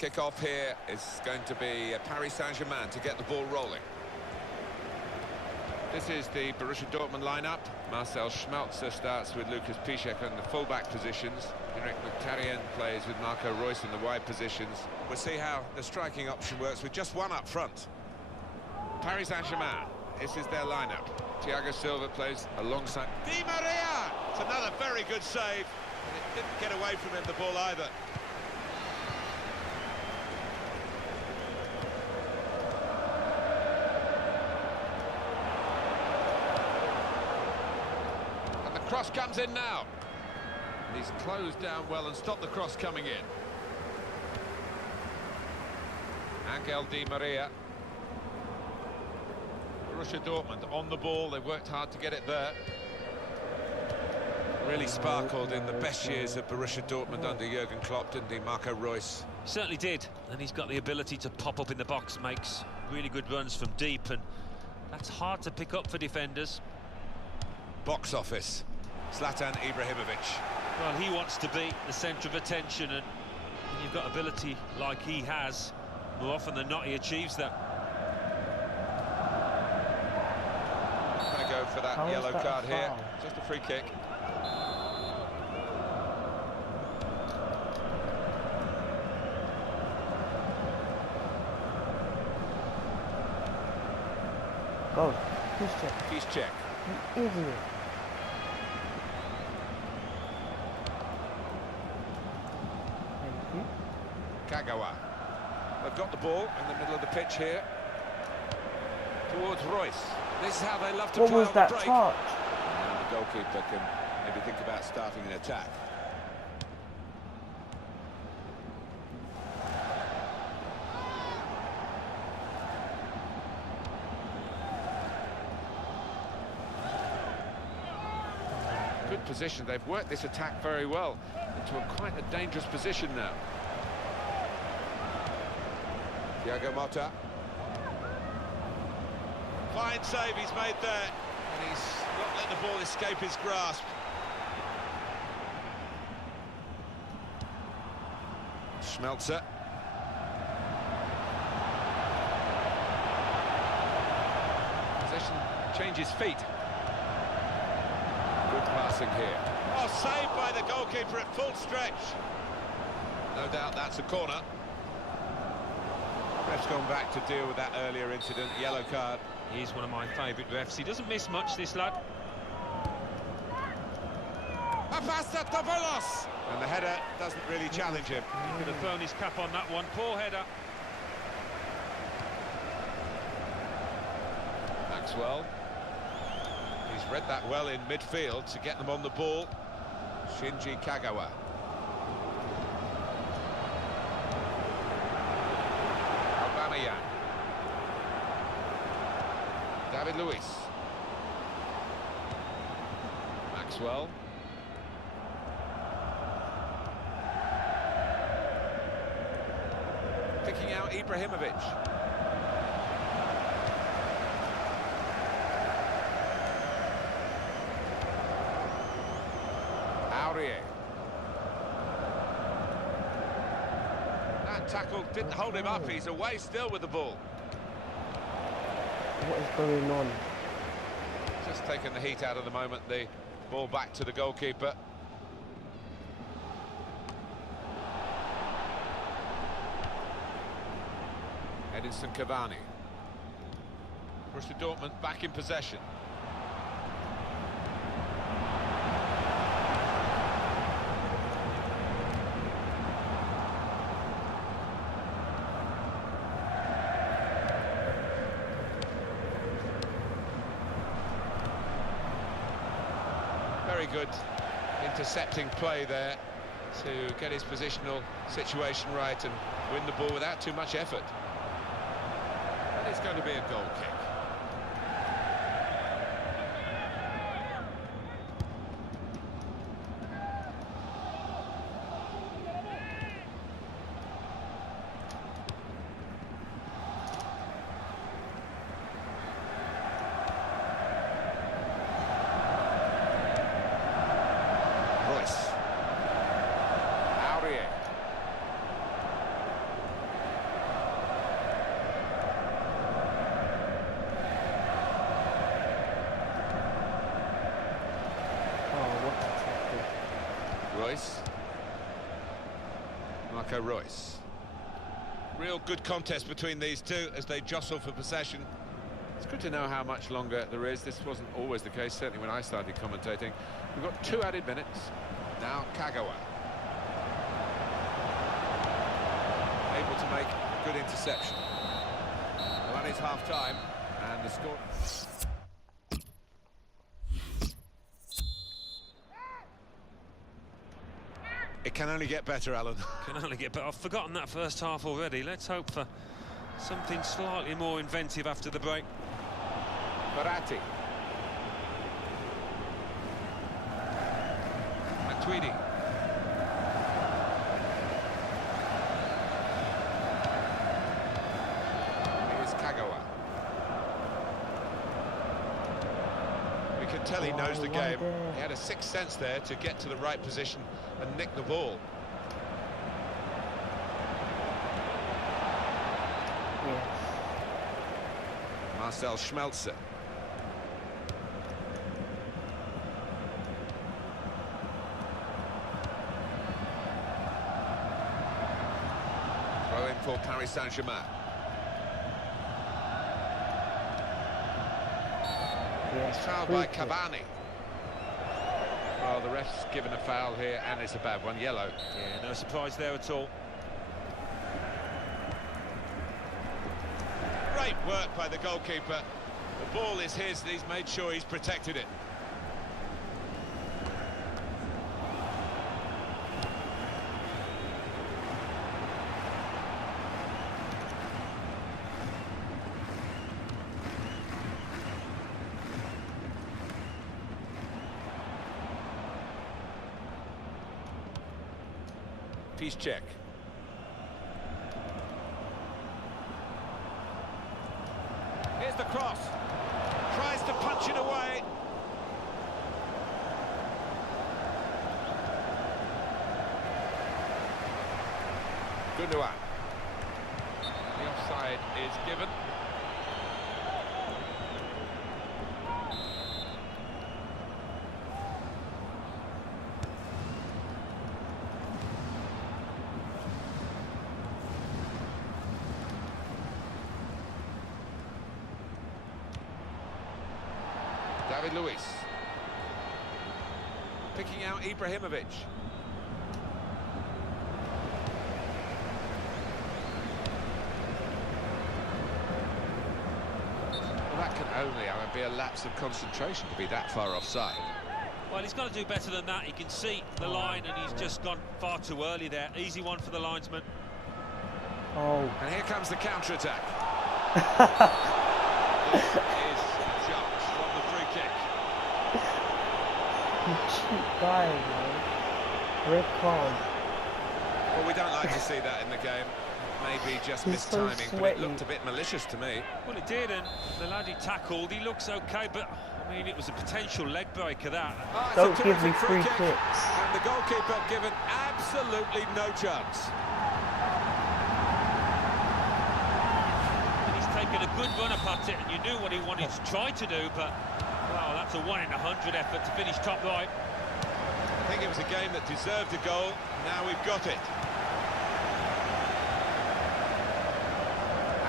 Kick-off here is going to be Paris Saint-Germain to get the ball rolling. This is the Borussia Dortmund lineup. Marcel Schmelzer starts with Lucas Piszczek in the full-back positions. Henrik Mkhitaryan plays with Marco Reus in the wide positions. We'll see how the striking option works with just one up front. Paris Saint-Germain, this is their lineup. Thiago Silva plays alongside Di Maria. It's another very good save, and it didn't get away from him, the ball, either. And the cross comes in now. And he's closed down well and stopped the cross coming in. Angel Di Maria. Borussia Dortmund on the ball, they worked hard to get it there. Really sparkled in the best years of Borussia Dortmund under Jurgen Klopp, didn't he, Marco Reus? Certainly did, and he's got the ability to pop up in the box, makes really good runs from deep, and that's hard to pick up for defenders. Box office, Zlatan Ibrahimovic. Well, he wants to be the centre of attention, and when you've got ability like he has, more often than not he achieves that. Go for that yellow card here. Just a free kick. Go. Piszczek. You idiot. Thank you. Kagawa. They've got the ball in the middle of the pitch here. Towards Reus. This is how they love to play. What was that touch? Now the goalkeeper can maybe think about starting an attack. Good position. They've worked this attack very well into quite a dangerous position now. Thiago Motta. Fine save he's made there, and he's not let the ball escape his grasp. Schmelzer. Possession changes feet. Good passing here. Oh, saved by the goalkeeper at full stretch. No doubt that's a corner. Ref's gone back to deal with that earlier incident, yellow card. He's one of my favourite refs. He doesn't miss much, this lad. Papastatopoulos! And the header doesn't really challenge him. He could have thrown his cap on that one. Poor header. Maxwell. He's read that well in midfield to get them on the ball. Shinji Kagawa. Aubameyang. David Luiz. Maxwell. Picking out Ibrahimovic. Aurier. That tackle didn't hold him up. He's away still with the ball. What is going on? Just taking the heat out of the moment. The ball back to the goalkeeper. Edinson Cavani. Borussia Dortmund back in possession. Very good intercepting play there to get his positional situation right and win the ball without too much effort. And it's going to be a goal kick. Royce. Marco Royce. Real good contest between these two as they jostle for possession. It's good to know how much longer there is. This wasn't always the case, certainly when I started commentating. We've got 2 added minutes. Now Kagawa. Able to make a good interception. Well, that is half-time, and the score... It can only get better, Alan. Can only get better. I've forgotten that first half already. Let's hope for something slightly more inventive after the break. Verratti. Matuidi. Here's Kagawa. We can tell he knows the game. He had a sixth sense there to get to the right position and nick the ball. Yes. Marcel Schmelzer. Throw in for Paris Saint-Germain. Yes. Fouled by Cavani. Well, the ref's given a foul here, and it's a bad one, yellow. Yeah, no surprise there at all. Great work by the goalkeeper. The ball is his, and he's made sure he's protected it. Piszczek. Here's the cross. Tries to punch it away. Gundogan. The offside is given. David Luiz. Picking out Ibrahimovic. Well, that can only, be a lapse of concentration to be that far offside. Well, he's got to do better than that. He can see the line, and he's just gone far too early there. Easy one for the linesman. Oh. And here comes the counter-attack. Cheap guy, man. Red card. Well, we don't like to see that in the game. Maybe just He's so mistiming, but it looked a bit malicious to me. Well, it did, and the lad he tackled, he looks okay, but I mean, it was a potential leg breaker, that. Oh, don't give me free kicks. And the goalkeeper given absolutely no chance. And he's taken a good run up at it, and you knew what he wanted to try to do, but wow, that's a 1 in 100 effort to finish top right. I think it was a game that deserved a goal. Now we've got it.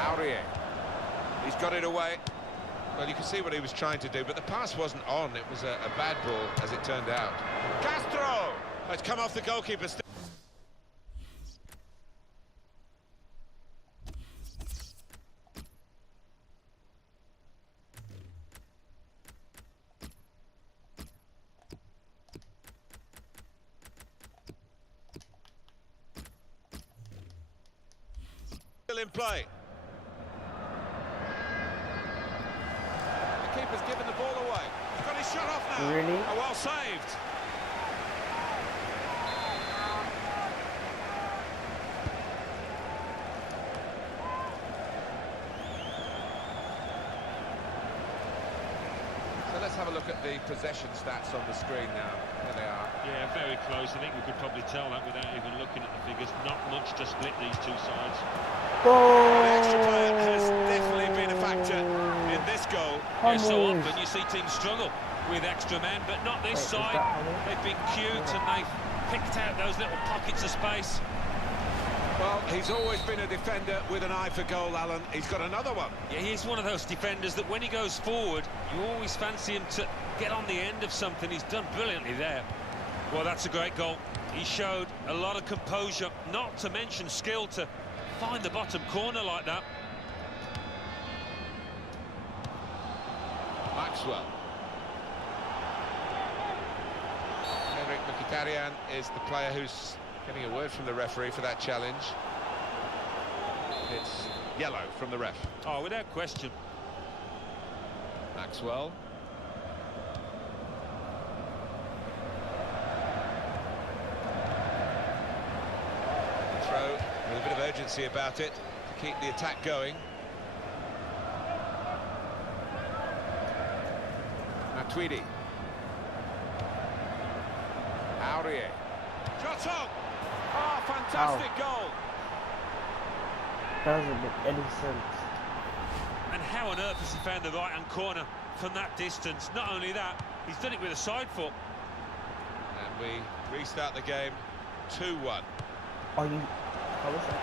Aurier. He's got it away. Well, you can see what he was trying to do, but the pass wasn't on. It was a bad ball, as it turned out. Castro! It's come off the goalkeeper. Still in play. The keeper's given the ball away. He's got his shot off now. Really? Oh, well saved. So let's have a look at the possession stats on the screen now. There they are. Yeah, very close. I think we could probably tell that without even looking at the figures. Not much to split these two sides. Goal! The extra player has definitely been a factor in this goal. Yeah, so often you see teams struggle with extra men, but not this side. They've been cute and they've picked out those little pockets of space. Well, he's always been a defender with an eye for goal, Alan. He's got another one. Yeah, he's one of those defenders that when he goes forward, you always fancy him to get on the end of something. He's done brilliantly there. Well, that's a great goal. He showed a lot of composure, not to mention skill, to find the bottom corner like that. Maxwell. Mkhitaryan is the player who's getting a word from the referee for that challenge. It's yellow from the ref. Oh, without question. Maxwell. Throw with a bit of urgency about it to keep the attack going. Matuidi. R.I.P. Shot on! Oh, fantastic goal! Doesn't make any sense. And how on earth has he found the right-hand corner from that distance? Not only that, he's done it with a side foot. And we restart the game 2-1. Are you... How is that?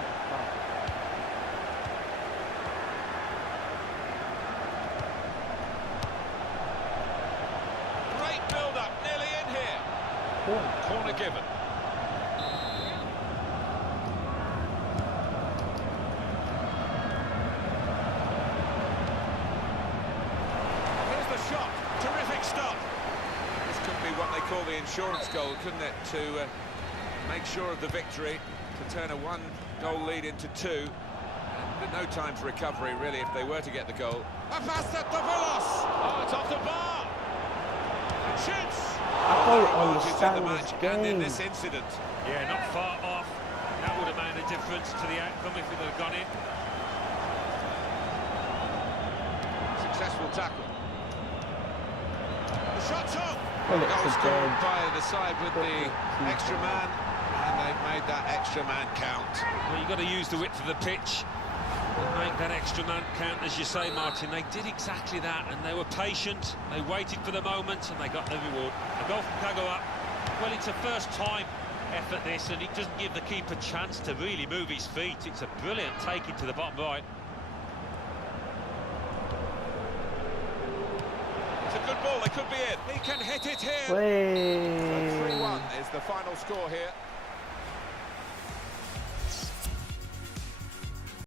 Great build-up, nearly in here. Corner given. Here's the shot. Terrific stop. This could be what they call the insurance goal, couldn't it? To make sure of the victory, to turn a one-goal lead into two. And no time for recovery, really, if they were to get the goal. A pass at the Villas! Oh, it's off the bar! And shoots! I don't In understand the this match and in game. this incident. Yeah, not far off. That would have made a difference to the outcome if it had gone in. Successful tackle. The shot's on! Well, it's Goal a scored dead. by the side with the Football. extra man, and they've made that extra man count. Well, you've got to use the width of the pitch and make that extra man count, as you say, Martin. They did exactly that, and they were patient. They waited for the moment, and they got the reward. A goal from Kagawa. Well, it's a first-time effort, this, and it doesn't give the keeper a chance to really move his feet. It's a brilliant take into the bottom right. It's a good ball, they could be in. He can hit it here. Wait. So 3-1 is the final score here.